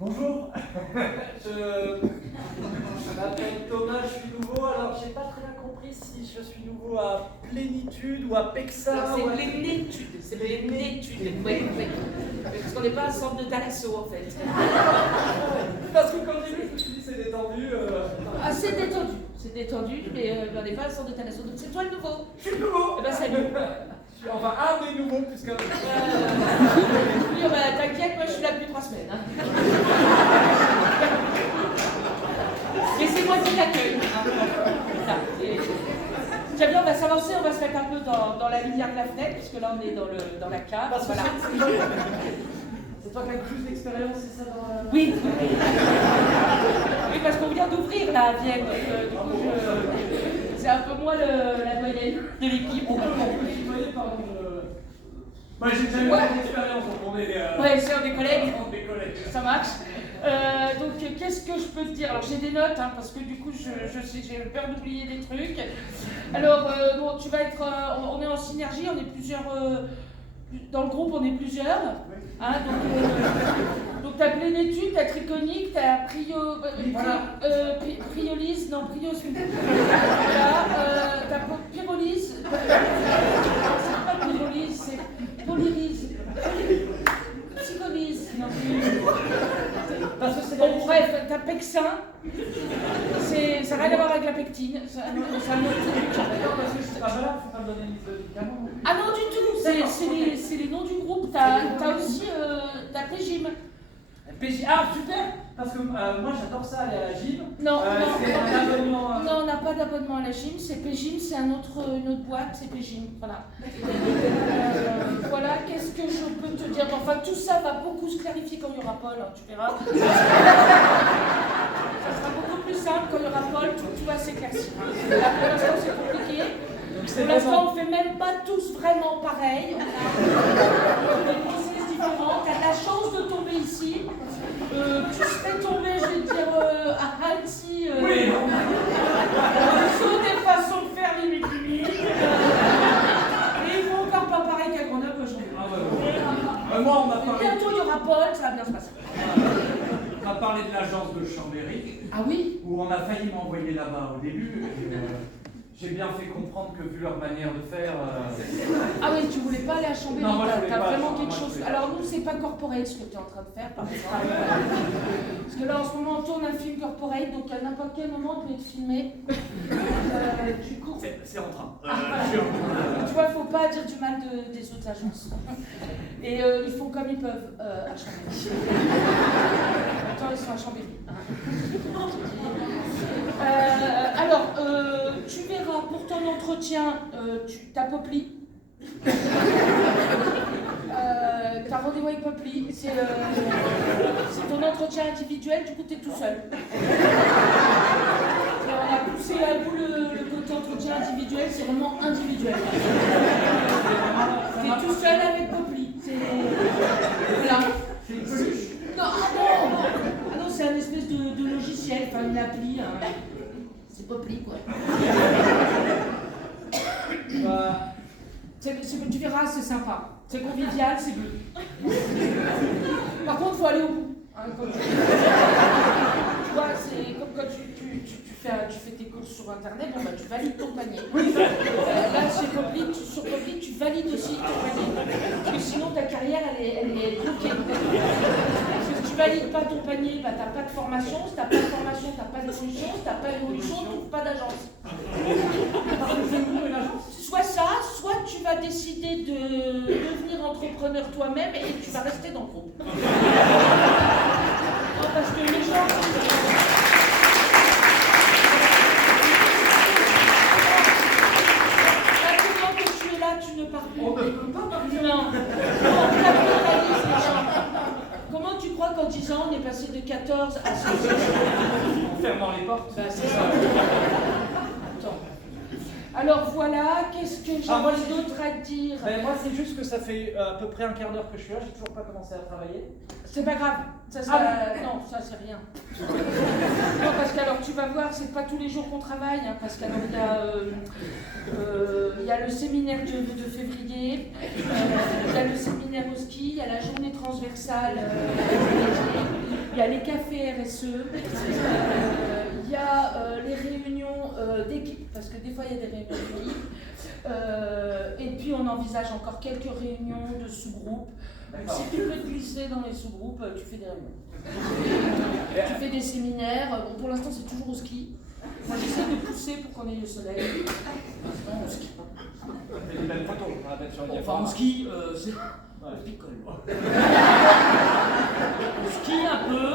Bonjour, je m'appelle Thomas, je suis nouveau, alors j'ai pas très bien compris si je suis nouveau à Plénitude ou à Pexa. C'est Plénitude, c'est Plénitude, oui. Parce qu'on n'est pas un centre de thalasso en fait. Parce que quand j'ai vu, je me suis dit c'est détendu. Ah, c'est détendu, mais on n'est pas un centre de thalasso, donc c'est toi le nouveau. Je suis le nouveau. Eh ben salut. Je suis enfin un des nouveaux, puisque... Oui, bah, t'inquiète, moi je suis là depuis 3 semaines. Hein. Mais c'est moi qui t'accueille. Tiens bien, on va s'avancer, on va se mettre un peu dans la lumière de la fenêtre, puisque là on est dans la cave. Parce que voilà. c'est toi qui as le plus d'expérience, c'est ça dans la... Oui. Oui, parce qu'on vient d'ouvrir la Vienne, donc du coup c'est un peu moi la doyenne de l'équipe. On peut tutoyer, pardon. Moi j'ai déjà eu d'expérience, donc on est... Ouais, c'est un des collègues. On est des collègues. Ça marche. Donc, qu'est-ce que je peux te dire? Alors, j'ai des notes, hein, parce que du coup, je sais, j'ai peur d'oublier des trucs. Alors, bon, tu vas être... on est en synergie, on est plusieurs... dans le groupe, on est plusieurs. Hein, donc, t'as Plénitude, t'as Triconique, t'as Priolyse, non, Prios... Voilà, t'as Pyrolyse... c'est pas Pyrolyse, c'est Polylyse. Psycholyse, non plus. Parce que c'est Bon, bref, t'as Pexin, ça n'a rien à voir avec la pectine, c'est un autre truc. Parce que c'est pas voilà, faut pas me donner les médicaments. Ah non, du tout, c'est les noms du groupe. T'as aussi t'as Pégime. Ah, super. Parce que moi j'adore ça, aller à la gym. Non, c'est un abonnement. non, on n'a pas d'abonnement à la gym, c'est Pégime, c'est une autre boîte, c'est Pégime, voilà. Voilà, qu'est-ce que je peux te dire? Enfin, tout ça va beaucoup se clarifier quand il y aura Paul, hein, tu verras. Ça sera beaucoup plus simple quand il y aura Paul, tout va s'éclaircir. Là, pour l'instant, c'est compliqué. Pour l'instant, on ne fait même pas tous vraiment pareil. On a des process différents. Tu as la chance de tomber ici. Tu serais tombé, je vais te dire, à Annecy. Oui. Sur des façons de faire limite. Et ils font encore pas pareil qu'à Grenoble aujourd'hui. Ah ouais. Moi, on m'a parlé. Bientôt, il y aura Paul, ça va bien se passer. On m'a parlé de l'agence de Chambéry. Ah oui? Où on a failli m'envoyer là-bas au début. J'ai bien fait comprendre que vu leur manière de faire. Ah oui, tu voulais pas aller à Chambéry, Non, moi, je voulais t'as pas, vraiment moi, quelque je chose. voulais pas. Alors nous, c'est pas corporate ce que tu es en train de faire, par exemple. Parce que là, en ce moment, on tourne un film corporate, donc à n'importe quel moment, on peut être filmé. Du coup, C'est en train. tu vois, il faut pas dire du mal des autres agences. Et ils font comme ils peuvent à Chambéry. Attends, ils sont à Chambéry. Alors, tu verras pour ton entretien, t'as Popli. T'as rendez-vous avec Popli. C'est ton entretien individuel, du coup, t'es tout seul. On a poussé à bout le côté entretien individuel, c'est vraiment individuel. T'es tout seul avec Popli. Voilà. C'est une peluche. Non, ah non, c'est un espèce de logiciel, enfin une appli. C'est Popli, quoi. Tu verras, c'est sympa. C'est convivial, c'est bleu. Par contre, il faut aller au bout. Hein, tu vois, c'est comme quand tu fais tes courses sur Internet, bon, bah, tu valides ton panier. Là, chez Popli, sur Popli, tu valides aussi ton panier. Parce que sinon, ta carrière, elle est bloquée. Parce que si tu valides pas ton panier, bah, t'as pas de formation. Si t'as pas de formation, t'as pas d'évolution. Si t'as pas d'évolution, tu trouves pas d'agence. Soit ça, soit tu vas décider de devenir entrepreneur toi-même et tu vas rester dans le groupe. Non, parce que les gens... Maintenant que tu es là, tu ne pars plus. On ne peut pas partir. Non. On capitalise les gens. Comment tu crois qu'en 10 ans, on est passé de 14 à 16? En fermant les portes. Ben, c'est ça. Attends. Alors voilà, qu'est-ce que j'ai d'autre à dire? Ben, moi, c'est juste que ça fait à peu près un quart d'heure que je suis là, j'ai toujours pas commencé à travailler. C'est pas grave. Ça, non, ça c'est rien. Non, parce que alors tu vas voir, c'est pas tous les jours qu'on travaille, hein, parce qu'il y a le séminaire de février, il y a le séminaire au ski, il y a la journée transversale, il y a les cafés RSE, il y a les réunions d'équipe, parce que des fois il y a des réunions d'équipe, et puis on envisage encore quelques réunions de sous-groupes. Si tu peux te glisser dans les sous-groupes, tu fais des réunions. Tu fais des séminaires. Bon, pour l'instant, c'est toujours au ski. Moi, j'essaie de pousser pour qu'on ait le soleil. Sinon, on skie. Des belles photos, on va mettre sur le Enfin, on skie, c'est... On picole. On skie un peu,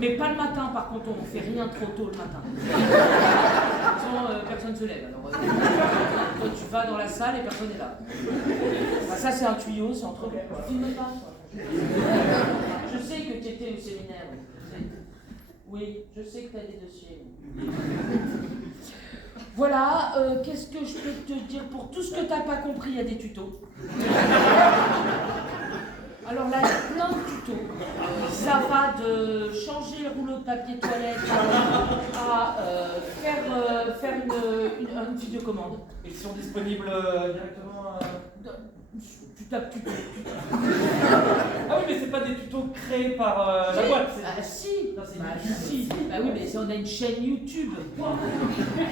mais pas le matin, par contre, on ne fait rien trop tôt le matin. Sinon, personne ne se lève. Alors, toi, tu vas dans la salle et personne n'est là. Enfin, ça, c'est un tuyau, c'est entre... Tu filmes pas, toi. Je sais que tu étais au séminaire. Oui, je sais que tu as des dossiers. Voilà, qu'est-ce que je peux te dire? Pour tout ce que tu n'as pas compris, il y a des tutos. Alors là, il y a plein de tutos. Ça va de changer le rouleau de papier toilette à faire une vidéocommande. Ils sont disponibles directement Tu tapes tuto. Ah oui, mais c'est pas des tutos créés par la boîte. Ah si, Non, c'est si. Bah oui, mais on a une chaîne YouTube.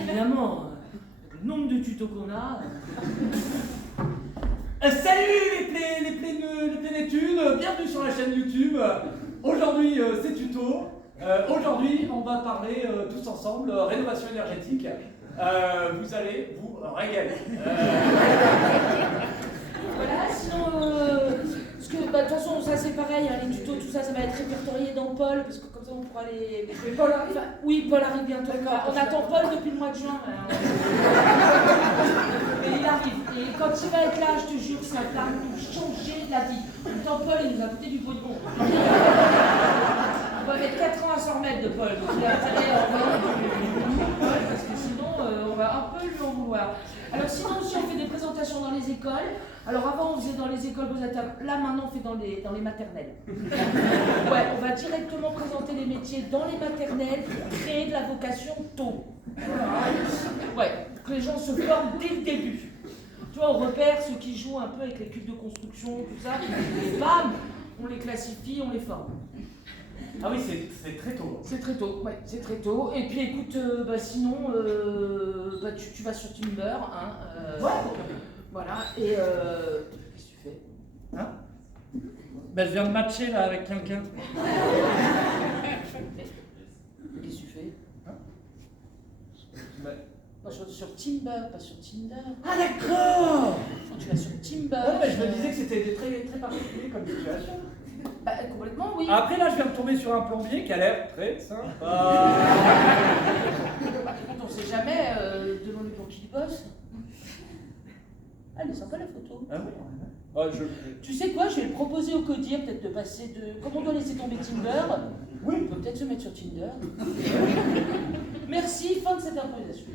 Évidemment, le nombre de tutos qu'on a. Salut les plénitudes, bienvenue sur la chaîne YouTube. Aujourd'hui c'est tuto. Aujourd'hui on va parler tous ensemble rénovation énergétique. Vous allez vous régaler. Voilà, sinon, parce que de toute façon, ça c'est pareil, hein, les tutos, tout ça, ça va être répertorié dans Paul, parce que comme ça on pourra les. Mais Paul arrive. Enfin, oui, Paul arrive bientôt. On attend Paul depuis le mois de juin. Mais il arrive. Et quand il va être là, je te jure, ça va nous changer la vie. Pourtant, Paul, il nous a coûté du pognon. On va mettre 4 ans à s'en remettre de Paul, donc il a intérêt à envoyer du Paul, parce que sinon, on va un peu lui en vouloir. Alors sinon aussi on fait des présentations dans les écoles. Alors avant on faisait dans les écoles beaux-arts, là maintenant on fait dans les maternelles. Ouais, on va directement présenter les métiers dans les maternelles pour créer de la vocation tôt. Ouais, que les gens se forment dès le début. Tu vois, on repère ceux qui jouent un peu avec les cubes de construction, tout ça, et bam, on les classifie, on les forme. Ah oui, c'est très tôt. C'est très tôt, ouais, c'est très tôt. Et puis écoute, sinon, tu vas sur Timber, hein. Ouais. Voilà, et qu'est-ce que tu fais? Hein? Ben, je viens de matcher là avec quelqu'un. Qu'est-ce que tu fais? Hein? Pas sur Timber, pas sur Tinder. Ah d'accord. Non, tu vas sur Timber. Ouais, mais je me disais que c'était très, très particulier comme situation. Bah, complètement, oui. Après là, je viens de tomber sur un plombier qui a l'air très sympa. Bah, écoute, on sait jamais, demande-lui pour qui il bosse. Ah, elle est sympa la photo. Ah oui. Ah, Tu sais quoi, je vais le proposer au codir peut-être de passer de... Comme on doit laisser tomber Tinder, oui. on peut peut-être se mettre sur Tinder. Merci, fin de cette improvisation.